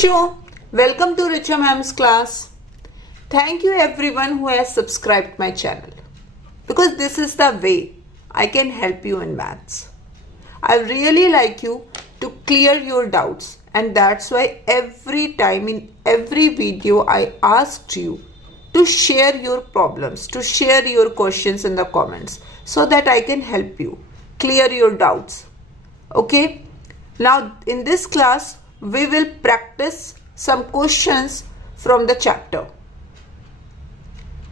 बच्चों, welcome to Richa Ma'am's class. Thank you everyone who has subscribed my channel because this is the way I can help you in maths. I really like you to clear your doubts, and that's why every time in every video I asked you to share your problems, to share your questions in the comments so that I can help you clear your doubts. Okay? Now in this class we will practice some questions from the chapter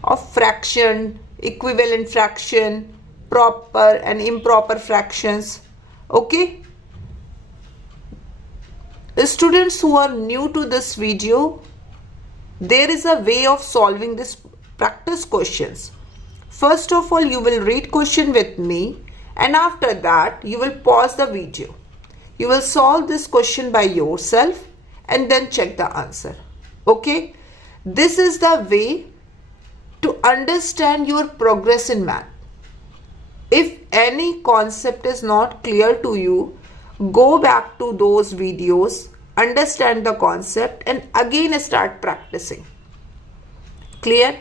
of fraction, equivalent fraction, proper and improper fractions. Okay? The students who are new to this video, there is a way of solving this practice questions. First of all, you will read question with me, and after that you will pause the video. You will solve this question by yourself and then check the answer. Okay? This is the way to understand your progress in math. If any concept is not clear to you, go back to those videos, understand the concept, and again start practicing. Clear?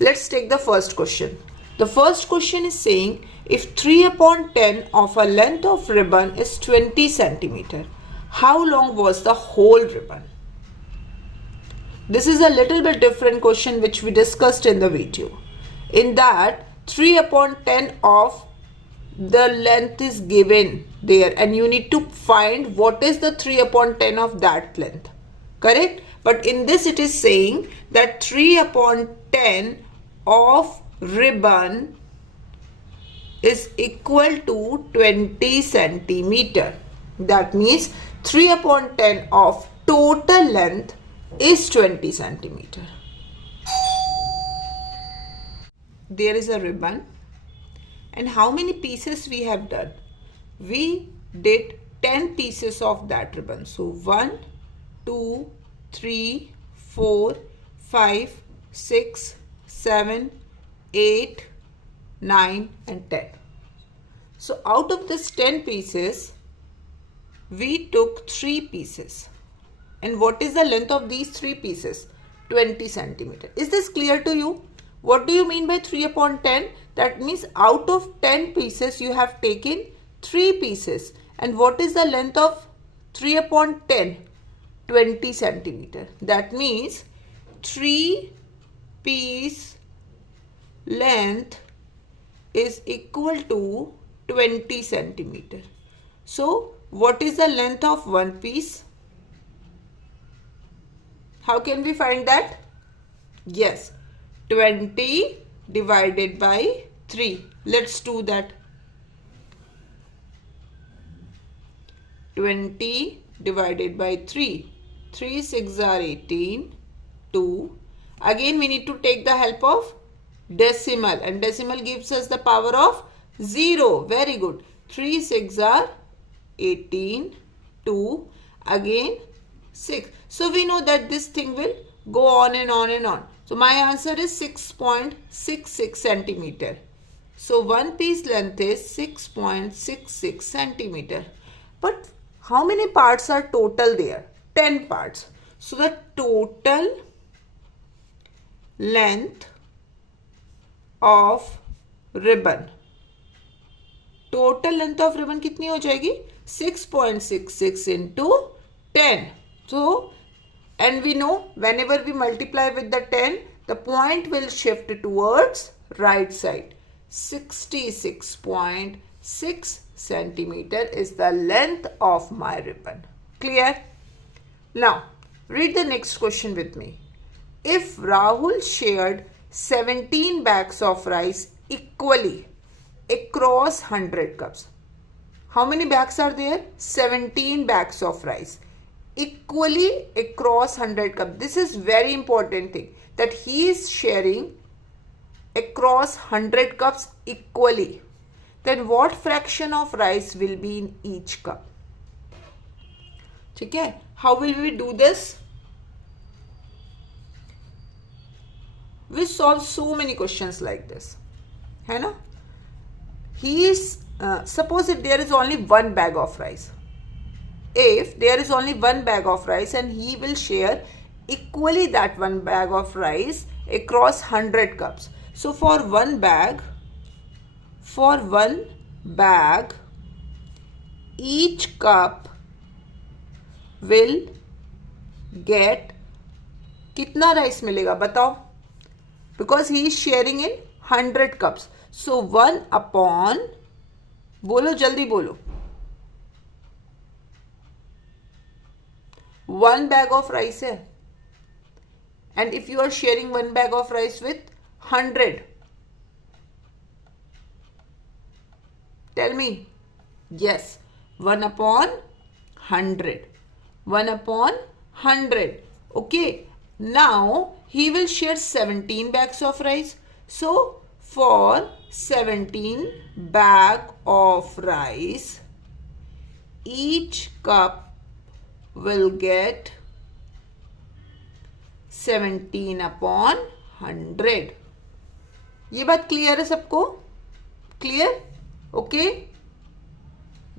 Let's take the first question. The first question is saying, if 3/10 of a length of ribbon is 20 centimeter, how long was the whole ribbon? This is a little bit different question which we discussed in the video. In that, 3/10 of the length is given there, and you need to find what is the 3/10 of that length. Correct? But in this it is saying that 3/10 of ribbon is equal to 20 centimeter. That means 3/10 of total length is 20 centimeter. There is a ribbon, and how many pieces we have done? We did 10 pieces of that ribbon. So 1, 2, 3, 4, 5, 6, 7, 8, 9 and 10. So out of this 10 pieces, we took 3 pieces. And what is the length of these 3 pieces? 20 centimeter. Is this clear to you? What do you mean by 3/10? That means out of 10 pieces you have taken 3 pieces. And what is the length of 3/10? 20 centimeter. That means 3 piece length is equal to 20 centimeter. So what is the length of one piece? How can we find that? Yes, 20 divided by 3. Let's do that. 20 divided by 3. 3 6 are 18. 2. Again we need to take the help of decimal, and decimal gives us the power of 0. Very good. 3 6 are 18. 2. Again 6. So we know that this thing will go on and on and on. So my answer is 6.66 centimeter. So one piece length is 6.66 centimeter. But how many parts are total there? 10 parts. So the total length of ribbon, total length of ribbon कितनी हो जाएगी? 6.66 into 10. So, and we know whenever we multiply with the 10, the point will shift towards right side. 66.6 centimeter is the length of my ribbon. Clear? Now, read the next question with me. If Rahul shared 17 bags of rice equally across 100 cups. How many bags are there? 17 bags of rice equally across 100 cups. This is very important thing, that he is sharing across 100 cups equally. Then what fraction of rice will be in each cup? Okay? How will we do this? We solve so many questions like this. है ना? He is suppose if there is only one bag of rice, if there is only one bag of rice and he will share equally that one bag of rice across 100 cups. So for one bag, each cup will get कितना rice मिलेगा बताओ, because he is sharing in 100 cups. So 1 upon, बोलो जल्दी बोलो, 1 bag of rice है, and if you are sharing 1 bag of rice with 100, tell me. Yes, 1 upon 100. 1 upon 100. Okay. Now he will share 17 bags of rice. So for 17 bag of rice, each cup will get 17 upon 100. ये बात clear है सबको? Clear? Okay.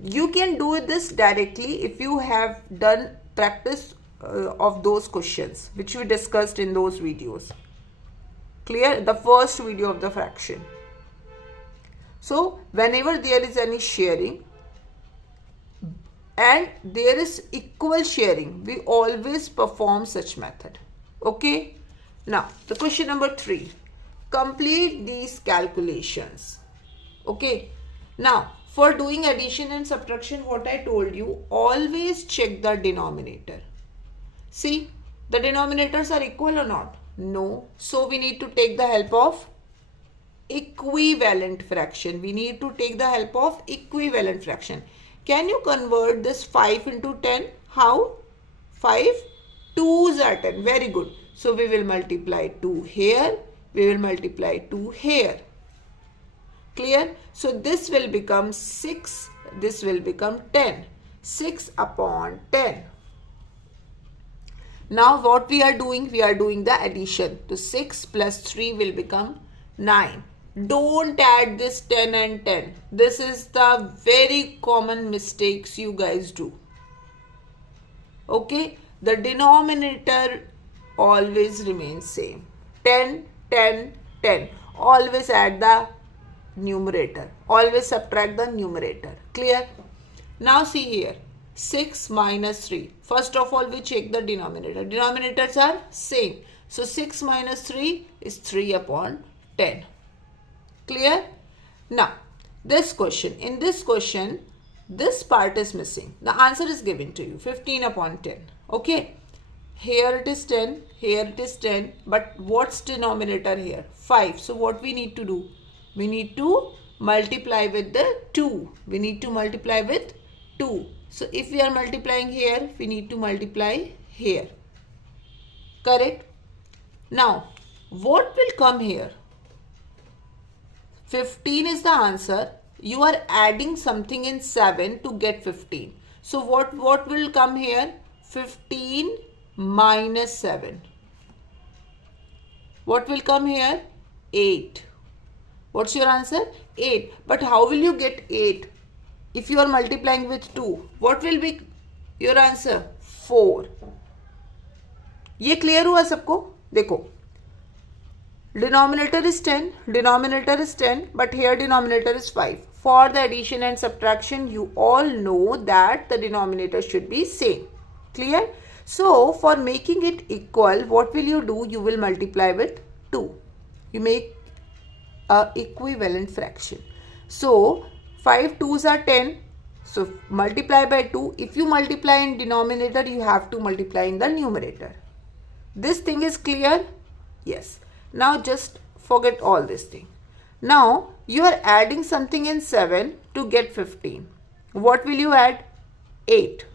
You can do this directly if you have done practice of those questions which we discussed in those videos. Clear? The first video of the fraction. So whenever there is any sharing and there is equal sharing, we always perform such method. Okay. Now the question number 3. Complete these calculations. Okay. Now for doing addition and subtraction, what I told you, always check the denominator. See, the denominators are equal or not? No. So we need to take the help of equivalent fraction. We need to take the help of equivalent fraction. Can you convert this 5 into 10? How? 5 2s are 10. Very good. So we will multiply 2 here. We will multiply 2 here. Clear? So this will become 6. This will become 10. 6 upon 10. Now what we are doing? We are doing the addition. So 6 plus 3 will become 9. Don't add this 10 and 10. This is the very common mistakes you guys do. Okay. The denominator always remains same. 10, 10, 10. Always add the numerator. Always subtract the numerator. Clear? Now see here. 6 minus 3. First of all, we check the denominator. Denominators are same. So 6 minus 3 is 3 upon 10. Clear? Now, this question. In this question, this part is missing. The answer is given to you. 15 upon 10. Okay. Here it is 10. Here it is 10. But what's denominator here? 5. So what we need to do? We need to multiply with the 2. We need to multiply with 2. So if we are multiplying here, we need to multiply here. Correct? Now, what will come here? 15 is the answer. You are adding something in 7 to get 15. So what will come here? 15 minus 7. What will come here? 8. What's your answer? 8. But how will you get 8? If you are multiplying with 2, what will be your answer? 4. ये clear हुआ सबको? देखो, denominator is 10, but here denominator is 5. For the addition and subtraction, you all know that the denominator should be same. Clear? So for making it equal, what will you do? You will multiply with 2. You make a equivalent fraction. So 5 2s are 10. So multiply by 2. If you multiply in denominator, you have to multiply in the numerator. This thing is clear? Yes. Now just forget all this thing. Now you are adding something in 7 to get 15. What will you add? 8.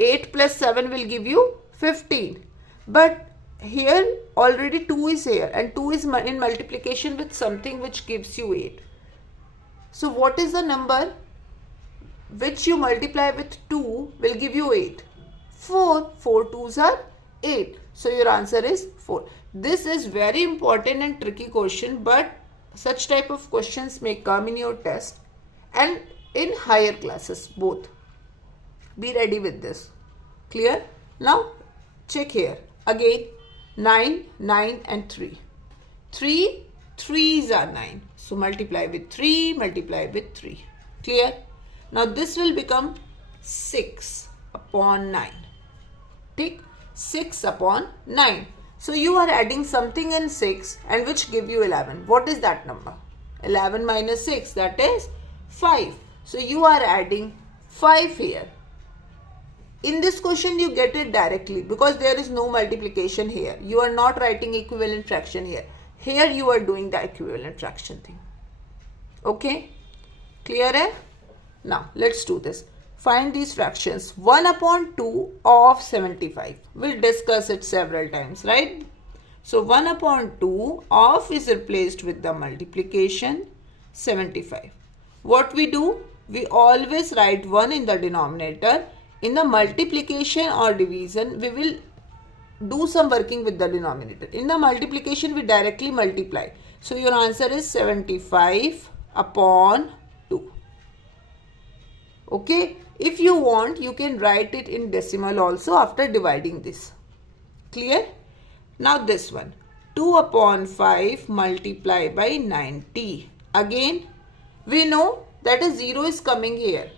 8 plus 7 will give you 15. But here already 2 is here and 2 is in multiplication with something which gives you 8. So what is the number which you multiply with 2 will give you 8? 4. 4 2s are 8. So your answer is 4. This is very important and tricky question, but such type of questions may come in your test and in higher classes both. Be ready with this. Clear? Now check here. Again 9, 9 and 3. 3 3s are 9. So multiply with 3, multiply with 3. Clear? Now this will become 6 upon 9. Take 6 upon 9. So you are adding something in 6 and which give you 11. What is that number? 11 minus 6, that is 5. So you are adding 5 here. In this question you get it directly because there is no multiplication here. You are not writing equivalent fraction here. Here you are doing the equivalent fraction thing. Okay? Clear? Eh? Now let's do this. Find these fractions. 1 upon 2 of 75. We'll discuss it several times, right? So 1 upon 2 of is replaced with the multiplication 75. What we do? We always write 1 in the denominator. In the multiplication or division, we will do some working with the denominator. In the multiplication, we directly multiply. So your answer is 75 upon 2. Okay. If you want, you can write it in decimal also after dividing this. Clear? Now this one. 2 upon 5 multiplied by 90. Again, we know that a 0 is coming here.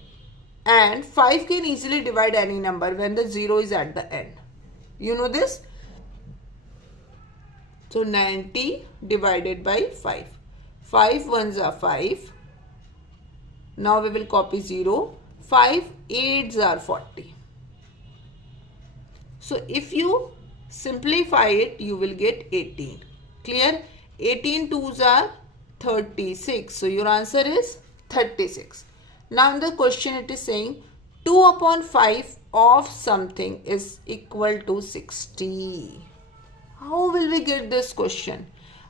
And 5 can easily divide any number when the 0 is at the end. You know this? So 90 divided by 5. 5 ones are 5. Now we will copy 0. 5 8s are 40. So if you simplify it, you will get 18. Clear? 18 2s are 36. So your answer is 36. Now in the question it is saying 2 upon 5 of something is equal to 60. How will we get this question?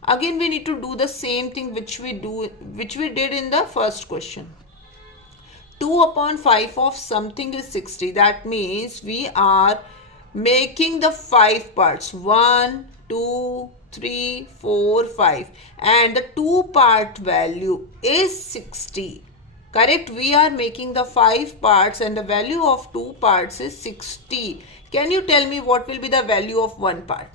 Again we need to do the same thing which we did in the first question. 2 upon 5 of something is 60. That means we are making the 5 parts. 1, 2, 3, 4, 5. And the 2 part value is 60. Correct? We are making the 5 parts and the value of 2 parts is 60. Can you tell me what will be the value of 1 part?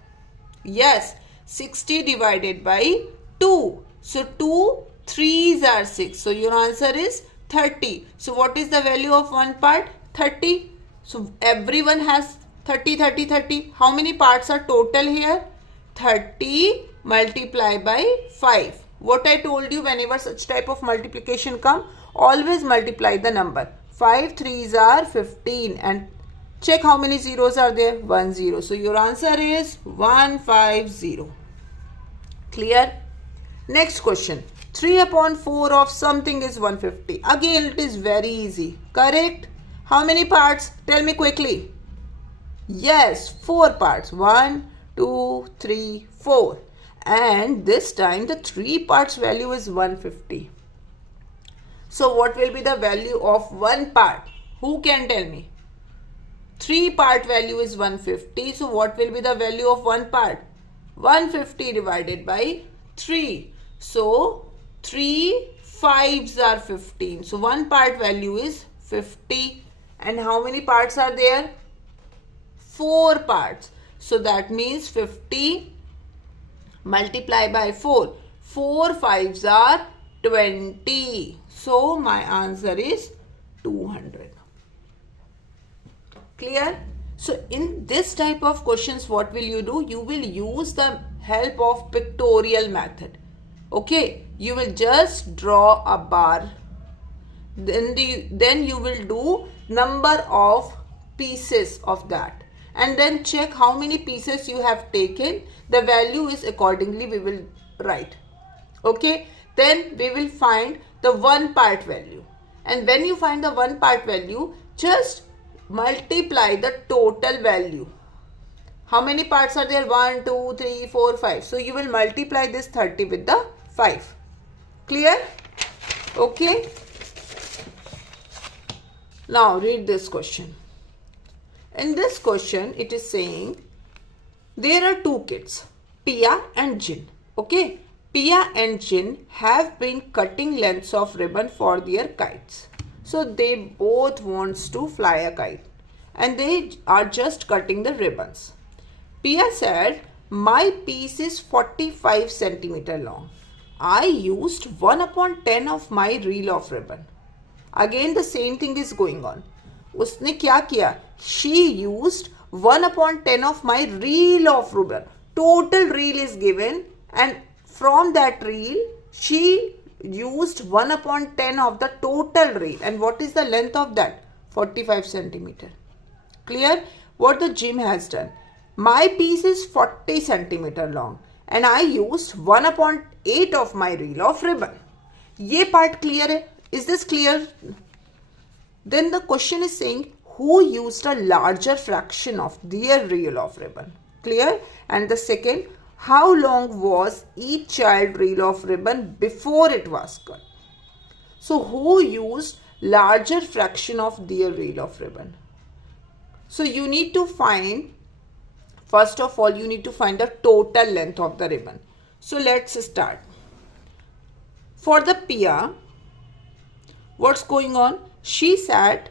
Yes, 60 divided by 2. So 2 3s are 6. So your answer is 30. So what is the value of 1 part? 30. So everyone has 30, 30, 30. How many parts are total here? 30 multiplied by 5. What I told you, whenever such type of multiplication come, always multiply the number. 5 3s are 15 and check how many zeros are there. 1 0. So your answer is 150. Clear? Next question. 3 upon 4 of something is 150. Again it is very easy. Correct? How many parts? Tell me quickly. Yes, 4 parts. 1, 2, 3, 4. And this time the 3 parts value is 150. So what will be the value of 1 part? Who can tell me? 3 part value is 150. So what will be the value of 1 part? 150 divided by 3. So 3 5s are 15. So 1 part value is 50. And how many parts are there? 4 parts. So that means 50 multiplied by 4. 4 5s are 20. So my answer is 200. Clear? So in this type of questions, what will you do? You will use the help of pictorial method. Okay, you will just draw a bar. Then you will do number of pieces of that. And then check how many pieces you have taken. The value is accordingly we will write. Okay, then we will find the 1 part value. And when you find the 1 part value, just multiply the total value. How many parts are there? 1, 2, 3, 4, 5. So you will multiply this 30 with the 5. Clear? Okay. Now read this question. In this question, it is saying there are 2 kids, Pia and Jin. Okay. Pia and Jin have been cutting lengths of ribbon for their kites. So they both wants to fly a kite and they are just cutting the ribbons. Pia said, my piece is 45 centimeter long. I used 1/10 of my reel of ribbon. Again the same thing is going on. उसने क्या किया? She used 1/10 of my reel of ribbon. Total reel is given and from that reel she used 1/10 of the total reel. And what is the length of that? 45 centimeter. Clear? What the Jim has done? My piece is 40 centimeter long and I used 1/8 of my reel of ribbon. ये part clear है? Is this clear? Then the question is saying who used a larger fraction of their reel of ribbon? Clear? And the second, how long was each child reel of ribbon before it was cut? So who used larger fraction of their reel of ribbon? So you need to find, first of all, you need to find the total length of the ribbon. So let's start. For the Pia, what's going on? She said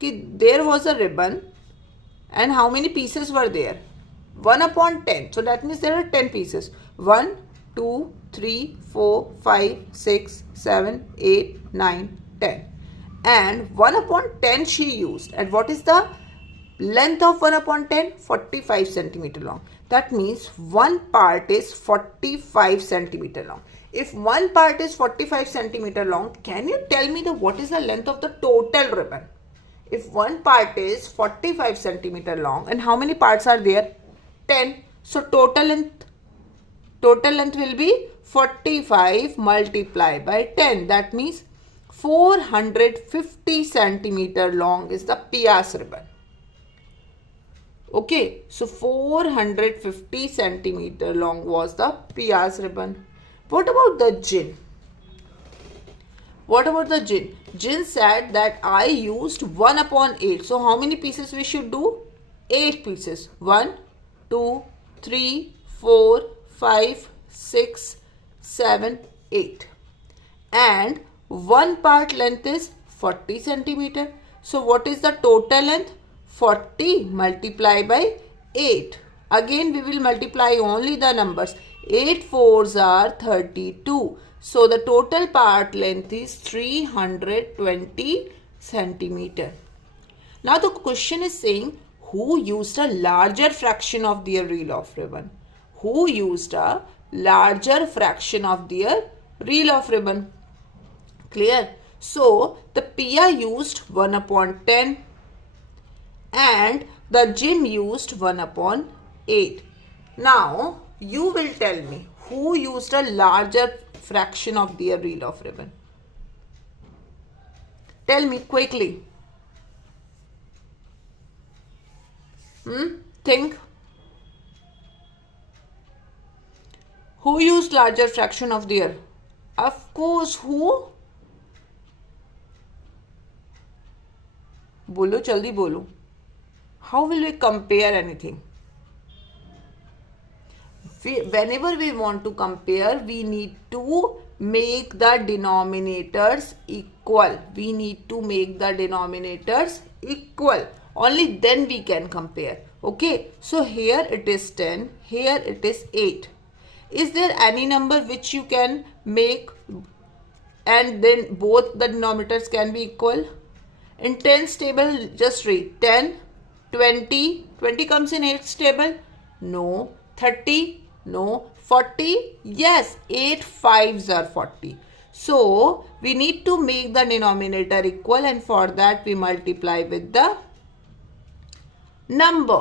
that there was a ribbon and how many pieces were there? 1/10. So that means there are 10 pieces. 1, 2, 3, 4, 5, 6, 7, 8, 9, 10. And 1/10 she used. And what is the length of 1/10? 45 centimeter long. That means one part is 45 centimeter long. If one part is 45 centimeter long, can you tell me what is the length of the total ribbon? If one part is 45 centimeter long and how many parts are there? 10. So total length will be 45 multiplied by 10. That means 450 centimeter long is the Pia's ribbon. Okay, so 450 centimeter long was the Pia's ribbon. What about the Jin? What about the Jin? Jin said that I used 1/8. So how many pieces we should do? 8 pieces. 1, 2, 3, 4, 5, 6, 7, 8. And one part length is 40 centimeter. So what is the total length? 40 multiplied by 8. Again we will multiply only the numbers. 8 fours are 32. So the total part length is 320 centimeter. Now the question is saying who used a larger fraction of their reel of ribbon? Who used a larger fraction of their reel of ribbon? Clear? So the Pia used 1/10 and the Jim used 1/8. Now you will tell me who used a larger fraction of their reel of ribbon. Tell me quickly. Think. Who used larger fraction of their? Of course, who? बोलो जल्दी बोलो. How will we compare anything? Whenever we want to compare, we need to make the denominators equal. We need to make the denominators equal. Only then we can compare. Okay. So here it is 10. Here it is 8. Is there any number which you can make and then both the denominators can be equal? In 10's table, just read 10, 20. 20 comes in 8's table? No. 30? No. 40? Yes. 8 5s are 40. So, we need to make the denominator equal and for that we multiply with the number.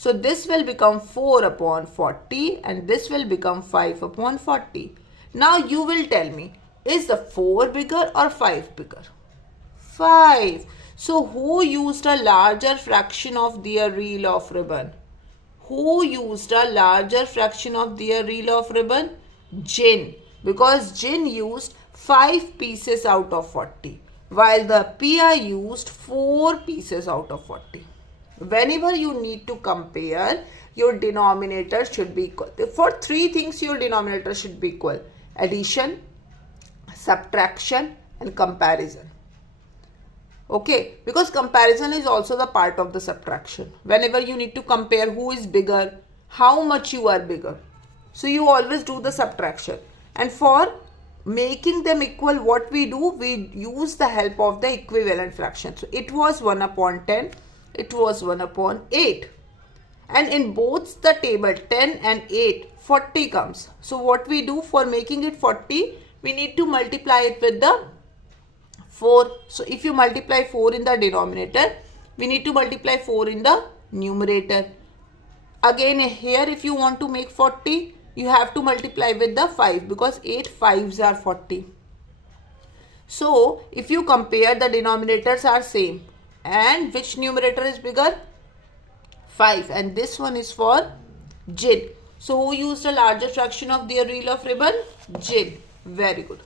So, this will become 4/40 and this will become 5/40. Now, you will tell me, is the 4 bigger or 5 bigger? 5. So, who used a larger fraction of their reel of ribbon? Who used a larger fraction of their reel of ribbon? Jin. Because Jin used 5 pieces out of 40. While the Pia used 4 pieces out of 40. Whenever you need to compare, your denominator should be equal. For 3 things, your denominator should be equal. Addition, subtraction and comparison. Okay, because comparison is also the part of the subtraction. Whenever you need to compare who is bigger, how much you are bigger, so you always do the subtraction. And for making them equal, what we do, we use the help of the equivalent fraction. So it was 1 upon 10, it was 1 upon 8. And in both the table 10 and 8, 40 comes. So what we do, for making it 40, we need to multiply it with the 4. So if you multiply 4 in the denominator, we need to multiply 4 in the numerator. Again here, if you want to make 40, you have to multiply with the 5, because 8 5s are 40. So if you compare, the denominators are same, and which numerator is bigger? 5, and this one is for Jin. So who used a larger fraction of their reel of ribbon? Jin. Very good.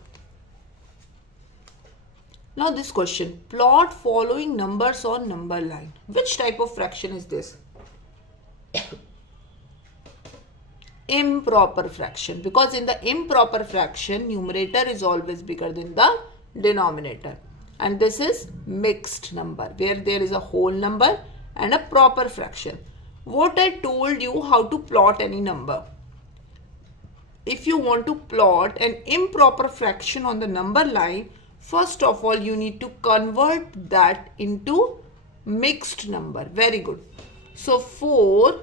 Now this question, plot following numbers on number line. Which type of fraction is this? Improper fraction, because in the improper fraction, numerator is always bigger than the denominator. And this is mixed number, where there is a whole number and a proper fraction. What I told you, how to plot any number. If you want to plot an improper fraction on the number line, first of all, you need to convert that into mixed number. Very good. So 4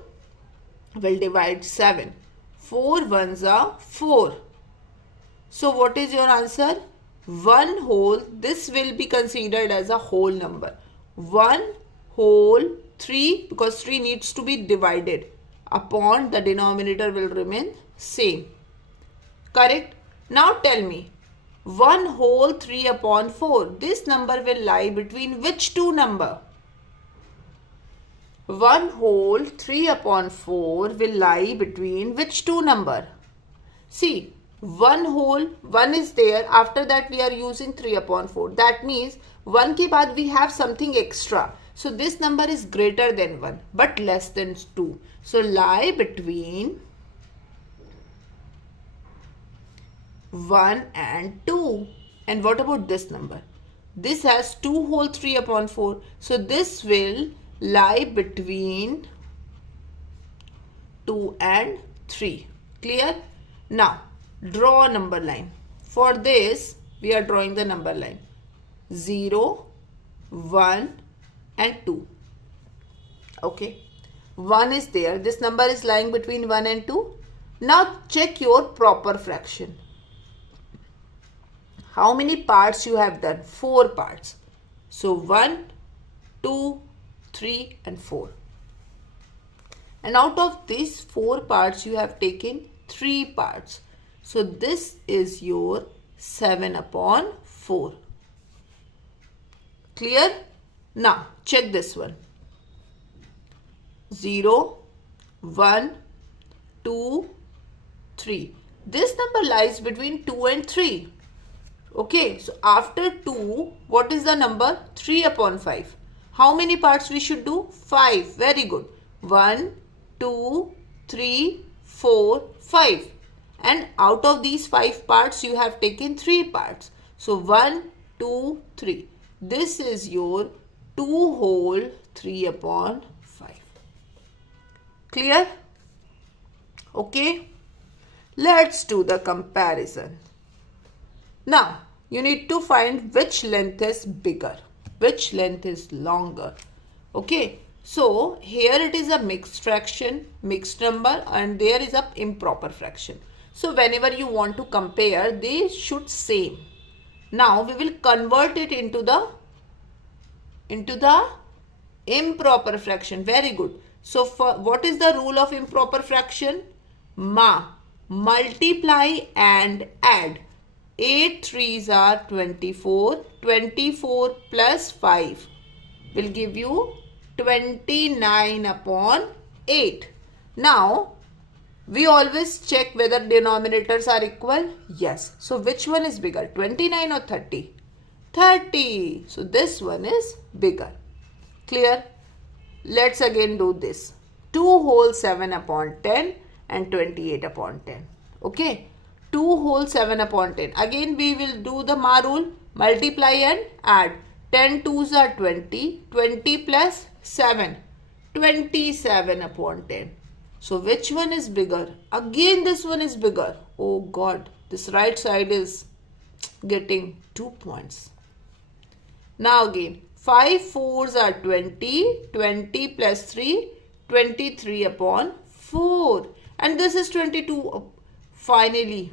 will divide 7. 4 ones are 4. So what is your answer? 1 whole, this will be considered as a whole number. 1 whole 3, because 3 needs to be divided upon, the denominator will remain same. Correct? Now tell me, 1 whole 3 upon 4, this number will lie between which two number? 1 whole 3 upon 4 will lie between which two number? See, 1 whole, 1 is there, after that we are using 3 upon 4. That means 1 ke baad we have something extra. So this number is greater than 1 but less than 2. So lie between 1 and 2. And what about this number? This has 2 whole 3 upon 4. So this will lie between 2 and 3. Clear? Now draw a number line. For this we are drawing the number line 0, 1 and 2. Okay, 1 is there. This number is lying between 1 and 2. Now check your proper fraction. How many parts you have done? 4 parts. So 1, 2, 3 and 4. And out of these 4 parts you have taken 3 parts. So this is your 7 upon 4. Clear? Now check this one. 0, 1, 2, 3. This number lies between 2 and 3. Okay, so after 2, what is the number? 3 upon 5. How many parts we should do? 5. Very good. 1, 2, 3, 4, 5. And out of these 5 parts, you have taken 3 parts. So 1, 2, 3. This is your 2 whole 3 upon 5. Clear? Okay. Let's do the comparison. Now, you need to find which length is bigger, which length is longer. Okay. So, here it is a mixed fraction, mixed number, and there is a improper fraction. So, whenever you want to compare, they should same. Now, we will convert it into the improper fraction. Very good. So, what is the rule of improper fraction? Multiply and add. 8 3s are 24. 24 plus 5 will give you 29 upon 8. Now, we always check whether denominators are equal. Yes. So, which one is bigger? 29 or 30? 30. So, this one is bigger. Clear? Let's again do this. 2 whole 7 upon 10 and 28 upon 10. Okay. 2 whole 7 upon 10. Again, we will do the rule. Multiply and add. 10 twos are 20. 20 plus 7. 27 upon 10. So which one is bigger? Again this one is bigger. Oh God, this right side is getting 2 points. Now again, 5 fours are 20. 20 plus 3, 23 upon 4. And this is 22. Finally,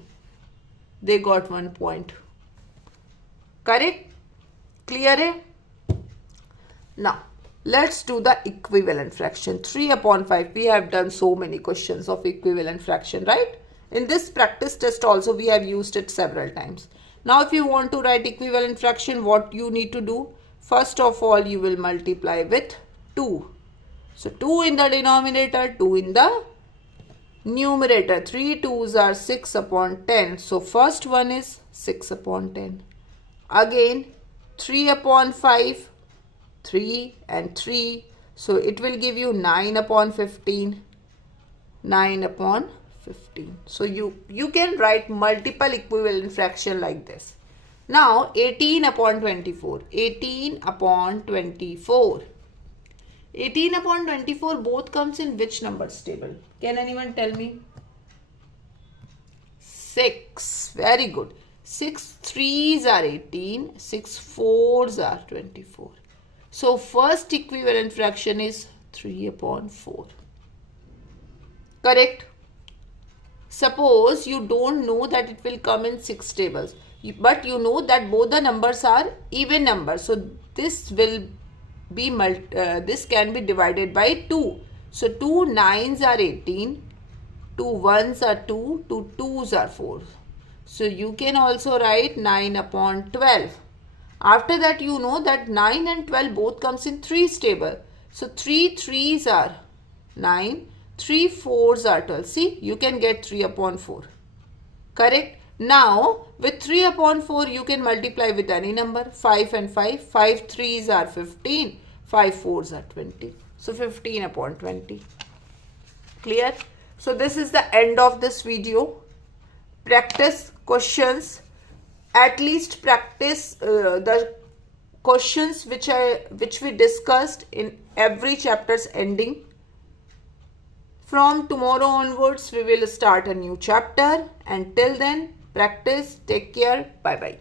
they got 1 point. Correct? Clear hai? Now, let's do the equivalent fraction. 3 upon 5. We have done so many questions of equivalent fraction, right? In this practice test also we have used it several times. Now, if you want to write equivalent fraction, what you need to do? First of all, you will multiply with 2. So, 2 in the denominator, 2 in the numerator. 3 twos are 6 upon 10. So, first one is 6 upon 10. Again, 3 upon 5, 3 and 3. So, it will give you 9 upon 15. 9 upon 15. So, you can write multiple equivalent fraction like this. Now, 18 upon 24. 18 upon 24. 18 upon 24 both comes in which numbers table? Can anyone tell me? 6. Very good. 6 threes are 18. 6 fours are 24. So, first equivalent fraction is 3 upon 4. Correct? Suppose you don't know that it will come in 6 tables. But you know that both the numbers are even numbers. So, this will be this can be divided by 2. So, 2 nines are 18. 2 ones are 2. 2 twos are 4. So, you can also write 9 upon 12. After that, you know that 9 and 12 both comes in 3's table. So, 3 threes are 9. 3 fours are 12. See, you can get 3 upon 4. Correct? Now, with 3 upon 4, you can multiply with any number. 5 and 5. 5 threes are 15. 5 fours are 20. So, 15 upon 20. Clear? So, this is the end of this video. Practice questions. At least practice the questions which we discussed in every chapter's ending. From tomorrow onwards, we will start a new chapter. And till then, practice. Take care. Bye-bye.